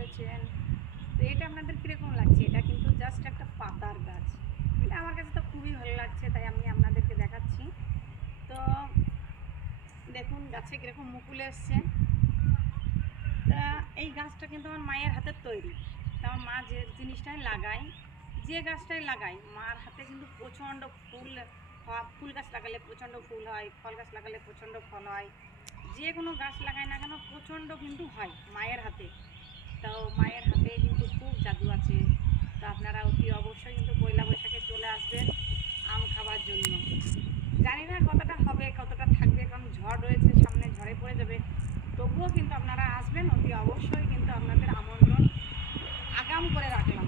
করেছেন। তো এটা আপনাদের কীরকম লাগছে? এটা কিন্তু জাস্ট একটা পাতার গাছ। এটা আমার কাছে তো খুবই ভালো লাগছে, তাই আমি আপনাদেরকে দেখাচ্ছি। তো দেখুন গাছে কীরকম মুকুল এসছে। তা এই গাছটা কিন্তু আমার মায়ের হাতের তৈরি। তা আমার মা যে জিনিসটাই লাগায়, যে গাছটাই লাগায়, মার হাতে কিন্তু প্রচণ্ড ফুল ফুল গাছ লাগালে প্রচণ্ড ফুল হয়, ফল গাছ লাগালে প্রচণ্ড ফল হয়। যে কোনো গাছ লাগায় না কেন প্রচণ্ড কিন্তু হয় মায়ের হাতে। তো মায়ের হাতে কিন্তু খুব জাদু আছে। তো আপনারা অতি অবশ্যই কিন্তু পয়লা বৈশাখে চলে আসবেন আম খাবার জন্য। জানি না কতটা হবে, কতটা থাকবে, কারণ ঝড় রয়েছে সামনে, ঝড়ে পড়ে যাবে। তবুও কিন্তু আপনারা আসবেন, অতি অবশ্যই কিন্তু আপনাদের আমন্ত্রণ আগাম করে রাখলাম।